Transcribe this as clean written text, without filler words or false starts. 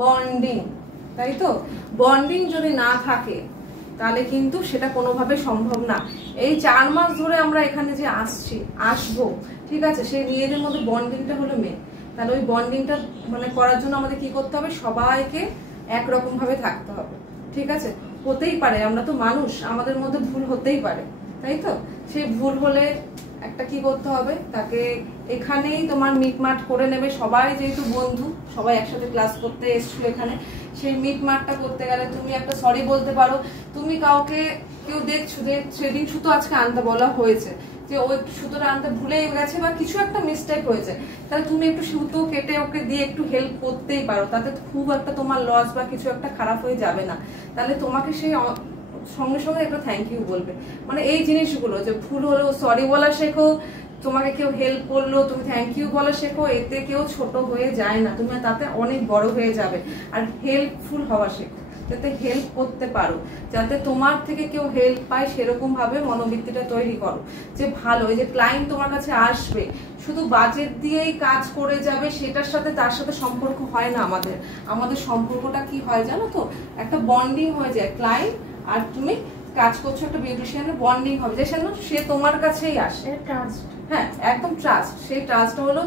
Bonding, তাই তো? Bonding যদি না থাকে তাহলে কিন্তু সেটা কোনোভাবে সম্ভব না। এই 4 মাস ধরে আমরা এখানে যে আসবো, ঠিক আছে, সেই নিজেদের মধ্যে বন্ডিংটা হলো মেন। তাহলে ওই বন্ডিংটা মানে করার জন্য আমাদের কি করতে হবে, সবাইকে একরকম ভাবে থাকতে হবে, ঠিক আছে? হতেই পারে, আমরা তো মানুষ, আমাদের মধ্যে ভুল হতেই পারে, তাই তো? সেই ভুল হলে একটা কি করতে হবে, তাকে এখানেই তোমার মিটমাট করে নেবে। সবাই যেহেতু বন্ধু, সবাই একসাথে ক্লাস করতে এসছো এখানে, সেই মিটমাটটা করতে গেলে তুমি একটা সরি বলতে পারো। তুমি কাউকে কেউ দেখছো যে সেদিন সুতো আজকে আনতে বলা হয়েছে, যে ওই সুতোটা আনতে ভুলে গেছে বা কিছু একটা মিস্টেক হয়েছে, তাহলে তুমি একটু সুতো কেটে ওকে দিয়ে একটু হেল্প করতেই পারো। তাতে খুব একটা তোমার লস বা কিছু একটা খারাপ হয়ে যাবে না। তাহলে তোমাকে সেই সঙ্গে সঙ্গে একটা থ্যাংক ইউ বলবে। মানে এই জিনিসগুলো, যে ভুল হলেও সরি বলা শেখো, তোমাকে কেউ হেল্প করলো তুমি থ্যাংক ইউ বলা শেখো, এতে কেউ ছোট হয়ে যায় না, তুমি তাতে অনেক বড় হয়ে যাবে। আর হেল্পফুল হওয়া শেখো, যাতে হেল্প করতে পারো, যাতে তোমার থেকে কেউ হেল্প পায়, সেরকম ভাবে মনোবৃত্তিটা তৈরি করো। যে ভালো, এই যে ক্লায়েন্ট তোমার কাছে আসবে, শুধু বাজেট দিয়েই কাজ করে যাবে সেটার সাথে তার সাথে সম্পর্ক হয় না। আমাদের সম্পর্কটা কি হয় জানো তো, একটা বন্ডিং হয়ে যায়। ক্লায়েন্ট আর তুমি কাজ করছো, একটা বিউটিশিয়ানের বন্ডিং হবে, যে সে তোমার কাছেই আসে। হ্যাঁ, একদম ট্রাস্ট। সেই ট্রাস্ট হলো